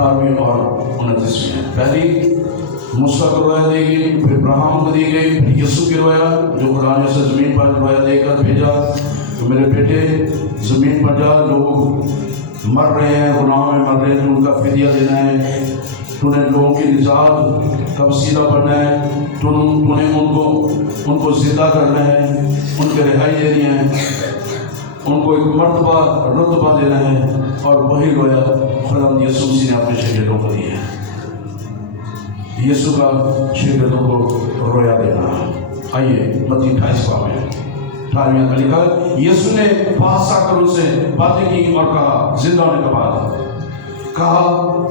18वीं और 29वीं। पहली मूसा को रोया देगी, फिर इब्राहिम को दी गई, फिर यीशु की रोया जो कुरान से ज़मीन पर रोया देकर भेजा तो मेरे बेटे ज़मीन पर जा, लोग मर रहे हैं, गुनाह में मर रहे हैं, तो उनका फिदिया देना है, तूने लोगों की निजात का वसीला बनना है, तूने उनको जिंदा करना है, उनके रिहाई देनी है, उनको एक मर्तबा रुतबा देना है। और वही रोया खुदा यीशु मसीह ने अपने शागिर्दों को दिया है। यीशु का शागिर्दों को रोया देना। आइए मत्ती 28 में लिखा, यीशु ने पास आकर उनसे बातें की और कहा, जिंदा होने के बाद कहा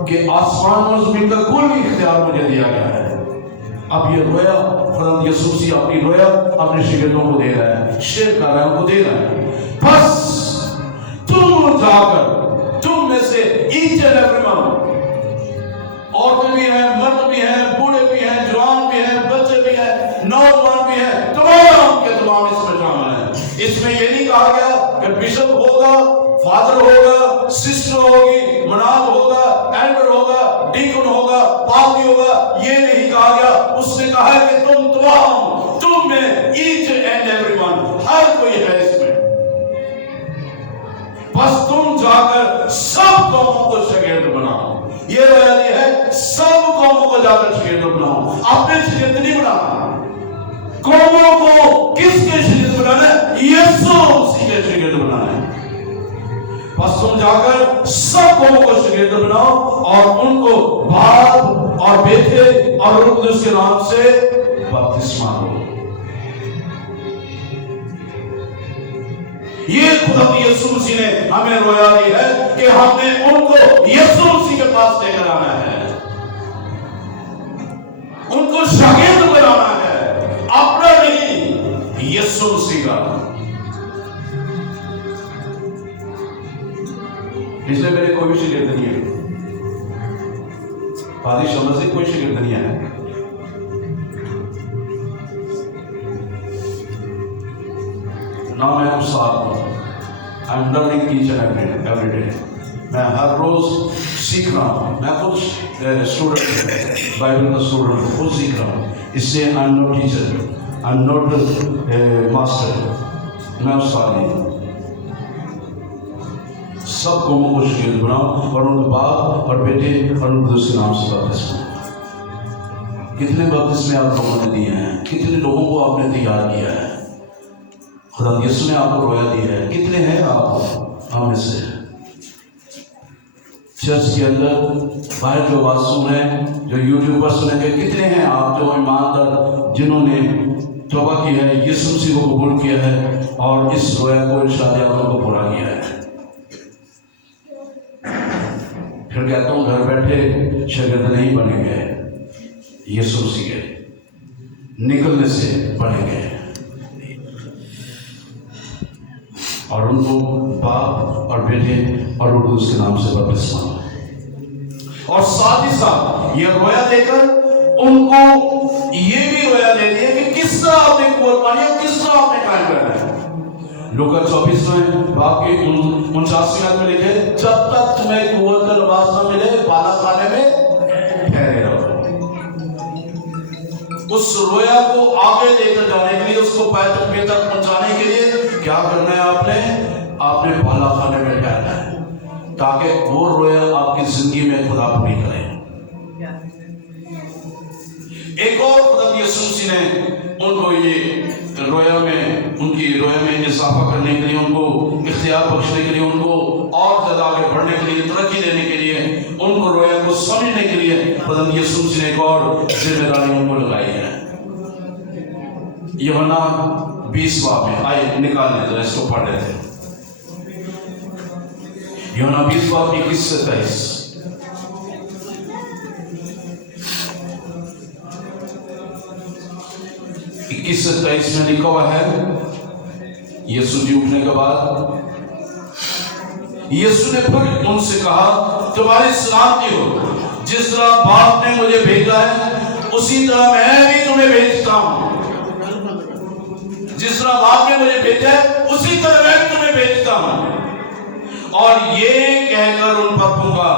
कि आसमान और जमीन का कुल इख्तियार मुझे दिया गया है। अब ये रोया खुदा यीशु मसीह अपनी रोया अपने शागिर्दों को दे रहा है, शेयर कर रहा है, उनको दे रहा है। बस तुम जाकर, तुम में से ईच एंड एवरीवन, औरतें भी हैं, मर्द भी हैं, बूढ़े भी हैं, जवान भी हैं, बच्चे भी हैं, नौजवान भी हैं, तमाम के तमाम इसमें शामिल हैं। इसमें ये नहीं कहा गया कि बिशप होगा, फादर होगा, सिस्टर होगी, मनाब होगा, एल्डर होगा, डीकन होगा, पादरी होगा, ये नहीं कहा गया। उसने कहा है कि तुम तमाम, तुम में ईच एंड एवरीवन, हर कोई है इसमें। बस तुम जाकर सब कौमों को शागिर्द बनाओ। ये बयानी है, सब कौमों को जाकर शागिर्द बनाओ, अपने शागिर्द नहीं बनाना। कौमों को किसके शागिर्द बनाना है? यीशु मसीह के शागिर्द बनाना है। बस तुम जाकर सब कौमों को शागिर्द बनाओ और उनको बाप और बेटे और रूह कुदूस के नाम से बपतिस्मा दो। ये खुदा यीशु मसीह ने हमें रोया दी है कि हमने उनको यीशु मसीह के पास लेकर आना है, उनको शागिर्द बनाना है, अपना नहीं, यीशु मसीह का। इसलिए मेरे कोई भी शागिर्द नहीं है, पादी शमस से कोई शागिर्द नहीं है। ना मैं उस्ताद हूँ, I am learning each and every day. मैं हर रोज सीख रहा हूँ। मैं खुद स्टूडेंट, बाइबल का स्टूडेंट हूँ, खुद सीख रहा हूँ। इसलिए I am not teacher, I am not master, मैं उस्ताद नहीं हूँ। सब कौमों को शागिर्द बनाओ और उनके बाप और बेटे और उनके दूसरे नाम से बपतिस्मा। कितने बपतिस्मे आप लोगों ने दिए हैं, कितने लोगों को आपने तैयार किया है। खुदा यीशु ने आपको रोया दी है। कितने हैं आप हमें से चर्च के अंदर, बाहर जो आवाज सुन रहे हैं, जो यूट्यूब पर सुनेंगे, कितने हैं आप जो ईमानदार, जिन्होंने तौबा की है, यीशु मसीह को कबूल किया है और इस रोया को इरशाद आज़म को पूरा किया है। फिर कहता हूँ घर बैठे शागिर्द नहीं बनेंगे, यीशु मसीह के निकलने से बनेंगे और उनको बाप और बेटे और रूह कुदूस के नाम से बपतिस्मा। और साथ ही साथ ये रोया देकर उनको ये भी रोया दे दिया कि किस तरह आपने कुव्वत पानी है, किस तरह आपने कायम रहना है। लूका 24 बाप के 49 में लिखे, जब तक तुम्हें कुव्वत का लिबास न मिले बाला खाने में ठहरे रहो। उस रोया को आगे लेकर जाने के लिए, उसको पैर तक पहुंचाने के लिए क्या करना है? आपने बाला खाने में ठहरना है ताकि वो रोया आपकी जिंदगी में खुदा पूरी करे। एक और खुदा यीशु मसीह ने उनको ये रोया में, उनकी रोया में इजाफा करने के लिए, उनको इख्तियार बख्शने के लिए, उनको और ज्यादा आगे बढ़ने के लिए, तरक्की देने के लिए, उनको रोया को समझने के लिए खुदा यीशु मसीह ने एक और जिम्मेदारी उनको लगाई है। यूहन्ना 20 में, आइए निकाल लेते, इसको पढ़ रहे थे। यूहन्ना 20 21 से 23। से 23 में लिखा हुआ है, यीशु जी उठने के बाद यीशु ने फिर उनसे कहा, तुम्हारी सलामती हो। जिस तरह बाप ने मुझे भेजा है उसी तरह मैं भी तुम्हें भेजता हूं। जिस तरह बाप ने मुझे भेजा है उसी तरह मैं भी तुम्हें भेजता हूं। और ये कहकर उन पर फूंका,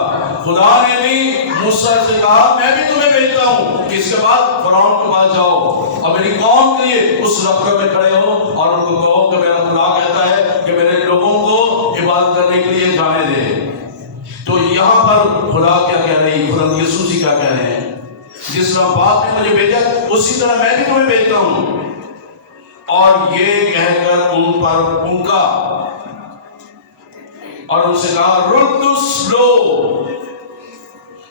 खुदा ने भी मूसा से कहा मैं भी तुम्हें भेजता हूँ कि इसके बाद फरौन के पास जाओ और मेरी कौम के लिए उस रफ़े में खड़े हो और उनको कहो कि मेरा खुदा कहता है कि मेरे लोगों को इबादत करने के लिए जाने दे। तो यहाँ पर खुदा क्या कह रही, खुदा यीशु जी क्या कह रहे हैं, जिस तरह बाप ने मुझे भेजा उसी तरह मैं भी तुम्हें भेजता हूँ। और ये कहकर उन पर फूंका और उनसे कहा रुल्कुस लो,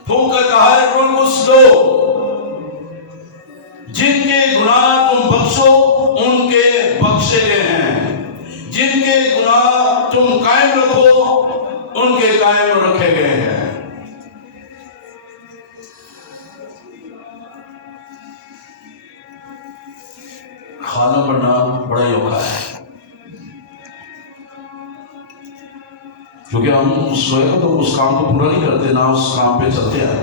फूंकर कहा है रुल्कुस लो, जिनके गुनाह तुम बख्शो उनके बख्शे गए हैं, जिनके गुनाह तुम कायम रखो उनके कायम रखे गए हैं। खाना बनना बड़ा ही औखा है, क्योंकि हम सोए तो उस काम को पूरा नहीं करते, ना उस काम पे चलते हैं।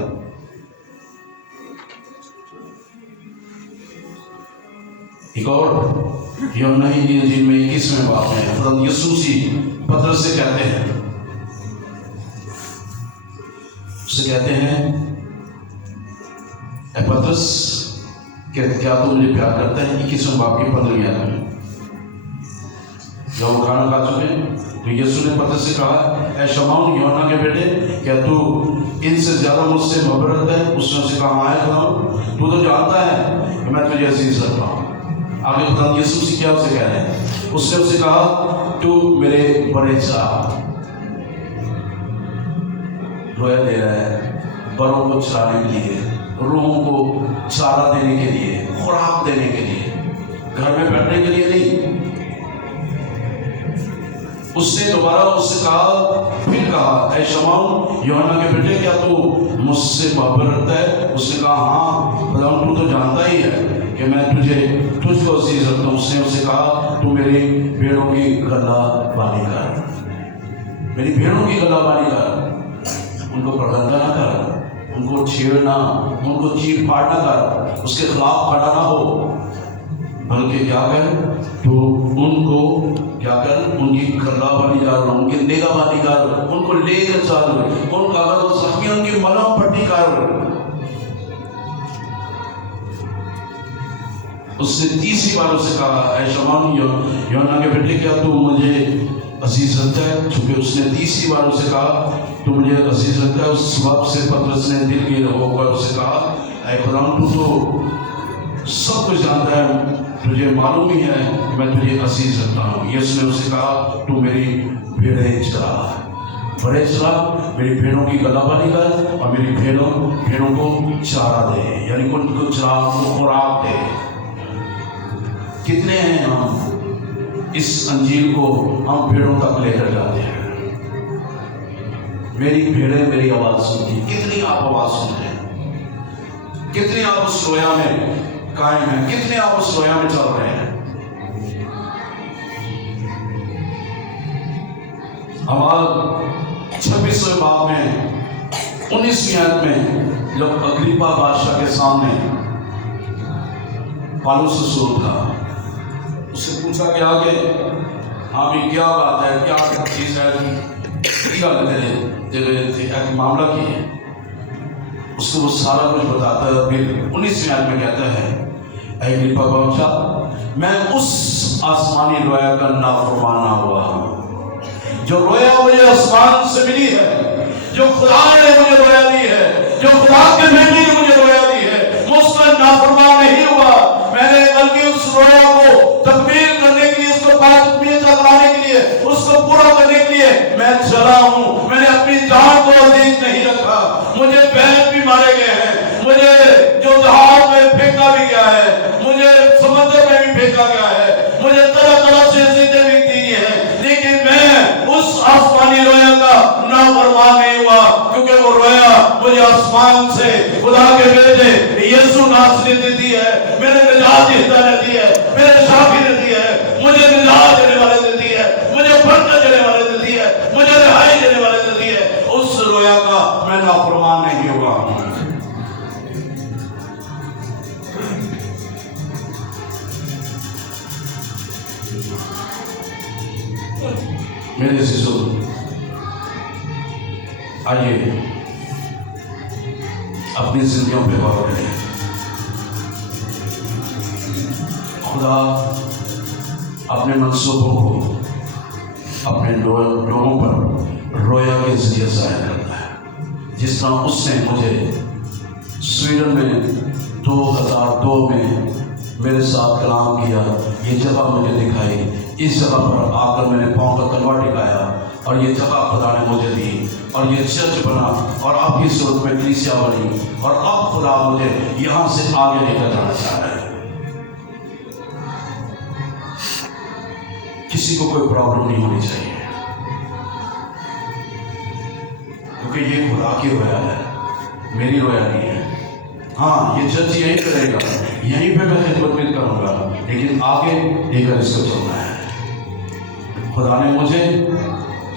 एक और यूहन्ना की इंजील में 21वें बाब में खुदा यीशु जी पतरस से कहते हैं, उससे कहते हैं ए पतरस क्या तू मुझे प्यार करता है। 21वें बाब की 15वीं आयत में जब वो खाना खा चुके तो यीशु ने पतरस से कहा ऐ शमौन यूहन्ना के बेटे, क्या तू इनसे ज्यादा मुझसे मोहब्बत है? उसने उसे कहा हाँ खुदा, तू तो जानता है कि मैं तुझे अजीज रखता हूँ। आगे खुदा यीशु से क्या उसे कह रहे हैं, उसने उसे कहा तू मेरे बड़े चाह रोया दे रहा है बरों को चराने के लिए, रूहों को चारा देने के लिए, खुराक देने के लिए, घर में बैठने के लिए नहीं। उसने दोबारा उससे कहा, फिर कहा ऐ शमौन यूहन्ना के बेटे, क्या तू मुझसे मोहब्बत रखता है? उसने कहा हाँ खुदा, तू तो जानता ही है कि मैं तुझको अजीज रखता हूँ। उसने उसे कहा तू मेरी भेड़ों की गलाबानी कर, मेरी भेड़ों की गलाबानी कर, उनको प्रबंधन ना कर, उनको छेड़ना, उनको चीर फाड़ना कर, उसके खिलाफ खड़ा ना हो, बल्कि क्या कर तो उनको क्या कर, उनकी गलाबानी कर, उनकी निगाहबानी कर, उनको लेकर चल, उनका अगर वो जख्मी उनकी मलहम पट्टी कर। उसने तीसरी बार उसे कहा ऐ शमौन यूहन्ना के बेटे, क्या तू मुझे अजीज रखता है? चूंकि उसने तीसरी बार उसे कहा तू मुझे अजीज रखता है, उस वक्त से पतरस ने दिल गिर होकर उसे कहा ऐ खुदा, तू तो सब कुछ जानता है, तुझे मालूम ही है कि मैं तुझे अजीज रखता हूँ। यीशु ने उसे कहा तू मेरी भेड़ें चरा, बड़े चरा, मेरी भेड़ों की गलाबानी कर और मेरी भेड़ों को चारा दे, यानी उनको चरा, उनको खुराक दे। कितने हैं हम इस अंजील को हम भेड़ों तक लेकर जाते हैं। मेरी भेड़ें मेरी आवाज सुनती, कितनी आप आवाज सुनते हैं, कितने आप उस रोया में कायम हैं, कितने आप उस रोया में चल रहे हैं। हमारे 26वें बाब में 19वीं आयत में जब अग्रिप्पा बादशाह के सामने पौलुस शुरू था, उससे पूछा गया कि हाँ भी क्या बात है, क्या चीज़ है, तेरे मामला की है। उसको वो सारा कुछ बताता है। फिर 19वीं आयत में कहता है अग्रिप्पा बादशाह, मैं उस आसमानी रोया का नाफरमान ना हुआ, जो रोया मुझे आसमान से मिली है, जो खुदा ने मुझे रोया दी है, जो खुदा के मेमने ने मुझे रोया दी है, मैं उसका नाफरमान नहीं हुआ। मैंने बल्कि उस रोया को तकमील करने के लिए, उसको बातमीत कराने के लिए, उसको पूरा करने के लिए मैं चला हूँ। मैंने अपनी जान को अजीज नहीं रखा। मुझे बैल भी मारे गए हैं, मुझे जो जहाज में फेंका भी गया है, मुझे समुद्र में भी फेंका गया है, मुझे तरह तरह से चीजें भी दी हैं, लेकिन मैं उस आसमानी रोया का नाफरमान नहीं हुआ, क्योंकि वो रोया मुझे आसमान से खुदा के बेटे यीशु नासरी ने दी है, मेरे निजात हिदायत दी है, मेरे शाफी ने दी है, मुझे निजात देने वाले ने दी है, मुझे बरकत देने वाले ने दी है, मुझे रिहाई देने वाले ने दी है। उस रोया का मैं नाफरमान नहीं हुआ। मेरे शिशु आइए अपनी जिंदगियों पे गौर करें। खुदा अपने मंसूबों को अपने लोगों पर रोया के जरिए जाहिर करता है। जिस तरह उसने मुझे स्वीडन में 2002 में मेरे साथ कलाम किया, ये जगह मुझे दिखाई, इस जगह पर आकर मैंने पाँव का तलवा टिकाया और ये जगह खुदा ने मुझे दी और ये चर्च बना और आपकी सूरत में कलीसिया बनी और अब खुदा मुझे यहाँ से आगे लेकर जाना चाह रहा है। किसी को कोई प्रॉब्लम नहीं होनी चाहिए, क्योंकि ये खुदा की रोया है, मेरी रोया नहीं है। हाँ, ये चर्च यहीं करेगा, यहीं पे मैं खिदमत भी करूँगा, लेकिन आगे लेकर इसको चलना है। खुदा ने मुझे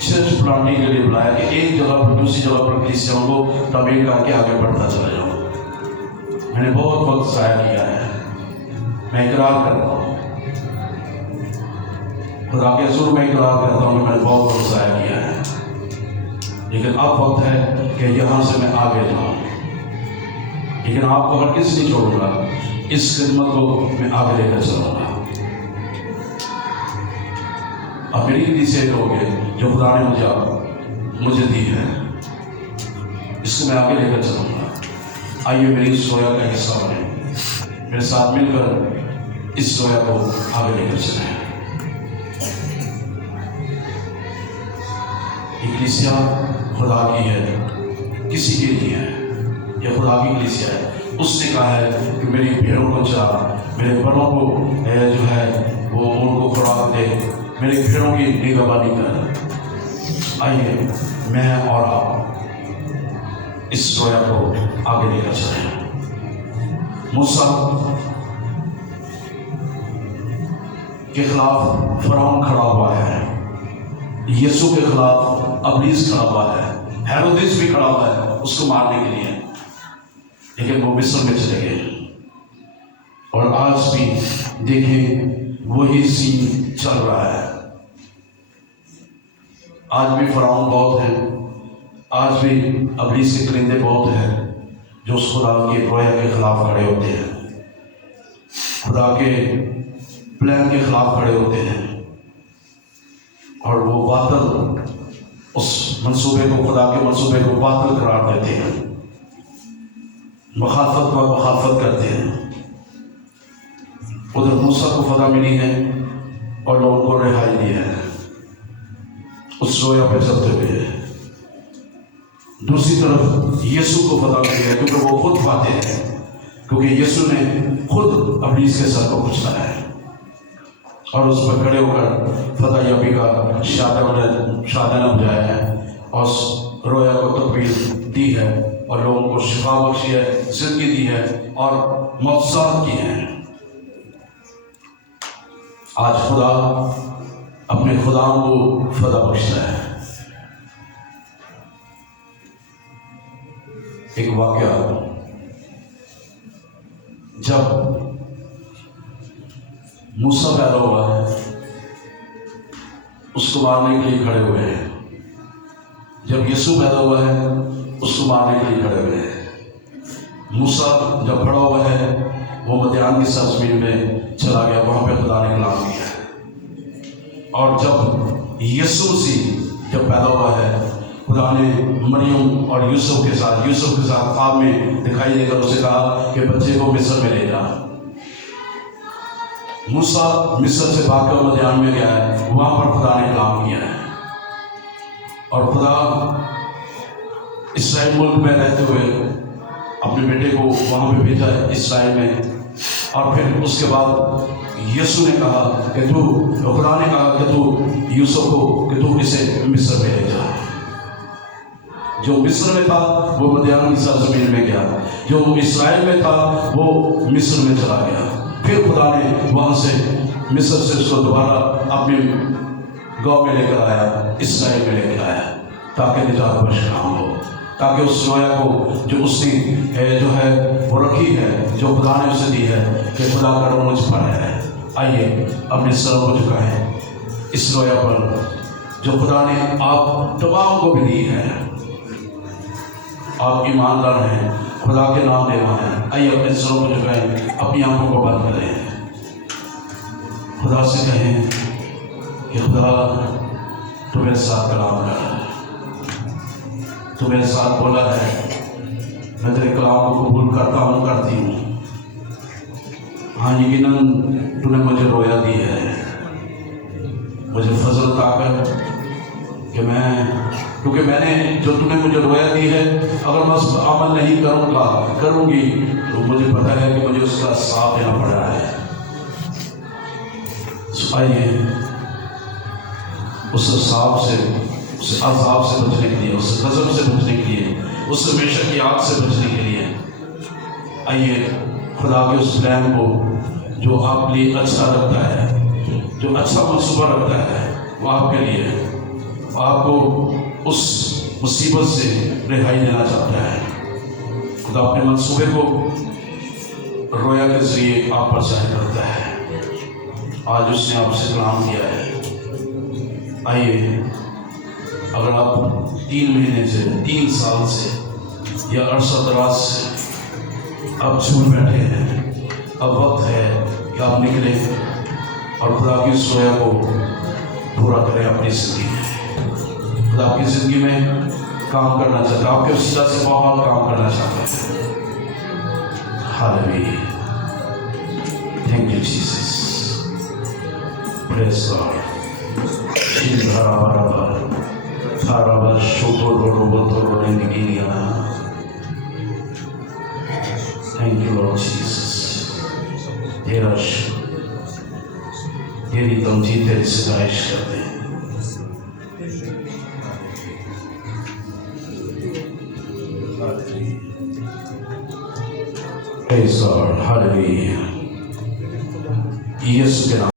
चर्च प्लांटिंग के लिए बुलाया कि एक जगह पर दूसरी जगह पर क्रिश्चियनों को तब्दील करके आगे बढ़ता चला जाऊँ। मैंने बहुत वक्त ज़ाया किया है, मैं इकरार करता हूँ, खुदा के हज़ूर में इकरार करता हूँ कि मैंने बहुत वक्त ज़ाया किया है, लेकिन अब वक्त है कि यहाँ से मैं आगे जाऊँ। लेकिन आपको हर किस नहीं छोड़ूंगा, इस खिदमत को मैं आगे लेकर चलूँगा। अब मेरी कलीसिया लोग हैं जो खुदा ने मुझे दी है, इसको मैं आगे लेकर चलूँगा। आइए मेरी सोया का हिस्सा बने, मेरे साथ मिलकर इस सोया को आगे लेकर चलें। ये कलीसिया खुदा की है, किसी की नहीं है, यह खुदा की कलीसिया है। उसने कहा है कि मेरी भेड़ों को चरा, मेरे बड़ों को जो है वो उनको खुराक दे, मेरी भेड़ों की निगरानी कर। आइए मैं और आप इस रोया को आगे लेकर चलें। मूसा के खिलाफ फरौन खड़ा हुआ है, यीशु के खिलाफ अबलीस खड़ा हुआ है, हेरोदेस भी खड़ा हुआ है उसको मारने के लिए, लेकिन वो मिस्र में चले गए। और आज भी देखें वही सीन चल रहा है। आज भी फरौन बहुत है, आज भी अबलीस के परिंदे बहुत हैं जो उस खुदा के रोया के खिलाफ खड़े होते हैं, खुदा के प्लान के खिलाफ खड़े होते हैं, और वो बातिल उस मंसूबे को, खुदा के मंसूबे को बातिल करार देते हैं, मुखालफत पर मुखालफत करते हैं। उधर मूसा को फतह मिली है और लोगों को रिहाई दी है उस रोया पे चलते हुए। दूसरी तरफ यीशु को फतह मिली है क्योंकि वो खुद पाते हैं, क्योंकि यीशु ने खुद अबलीस के सर को कुचला है और उस पर खड़े होकर फतह याबी का शादाना बजाया है और उस रोया को तकबीर दी है और लोगों को शिफा बख्शी है, जिंदगी दी है और मौजूद किए हैं। आज खुदा अपने खुदा को फतह बख्शता है। एक वाकया, जब मूसा पैदा हुआ है उसको मारने के लिए खड़े हुए हैं, जब यीशु पैदा हुआ है उसको मारने के लिए खड़े हुए हैं। मूसा जब खड़ा हुआ है वो मदियान की सरजमीन में चला गया, वहाँ पे खुदा ने कलाम किया है। और जब यीशु मसीह जब पैदा हुआ है, खुदा ने मरियम और यूसुफ के साथ ख्वाब में दिखाई देकर उसे कहा कि बच्चे को मिस्र में ले जा। मूसा मिस्र से भागकर मदियान में गया है, वहाँ पर खुदा ने कलाम किया है और खुदा इस्राएल मुल्क में रहते हुए अपने बेटे को वहाँ पे भेजा है इस्राएल में। और फिर उसके बाद यीशु ने कहा कि खुदा ने कहा कि तू यूसुफ को कि तू इसे मिस्र में ले जा। जो मिस्र में था वो मदियान की सरजमीन में गया, जो इस्राएल में था वो मिस्र में चला गया। फिर खुदा ने वहाँ से मिस्र से उसको दोबारा अपने गाँव में लेकर आया, इस्राएल में लेकर आया, ताकि निजात बख्श काम हो, ताकि उस रोया को जो उसने जो है वो रखी है, जो खुदा ने उसे दी है कि खुदा का रोह मुझ पर है। आइए अपने सर को झुकाएं इस रोया पर जो खुदा ने आप तमाम को भी दी है। आप ईमानदार हैं, खुदा के नाम लेना है। आइए अपने सरों को झुकाएं, अपनी आंखों को बंद करें, खुदा से कहें कि खुदा तू मेरे साथ कलाम कर, तू मेरे साथ बोला है, मैं तेरे कलाम को कबूल करता हूँ, करती हूँ। हाँ, यकीनन तूने मुझे रोया दी है, मुझे फजल ताकत कि क्योंकि मैंने जो तूने मुझे रोया दी है, अगर मैं उस पर अमल नहीं करूँगी तो मुझे पता है कि मुझे उसका साथ देना पड़ रहा है। आइए उस हिसाब से, उस अज़ाब से बचने के लिए, उस गज़ब से बचने के लिए, उस हमेशा की आग से बचने के लिए आइए खुदा के उस प्लान को जो आपके लिए अच्छा लगता है, जो अच्छा मंसूबा रखता है, वो आपके लिए, आपको उस मुसीबत से रिहाई देना चाहता है। खुदा अपने मंसूबे को रोया के जरिए आप पर जाहिर करता है। आज उसने आपसे कलाम किया है। आइए, अगर आप 3 महीने से, 3 साल से या अरसा दराज से आप छूट बैठे हैं, अब वक्त है कि आप निकले और खुदा की सोया को पूरा करें अपनी ज़िंदगी में। खुदा आपकी ज़िंदगी में काम करना चाहता है, आपके वसीला से बहुत काम करना चाहता है। Hallelujah, thank you Jesus, praise God. Thank you, Lord Jesus. तेरी तमजीद तेरी सिताइश करते हैं। Praise God, hallelujah. यीशु के नाम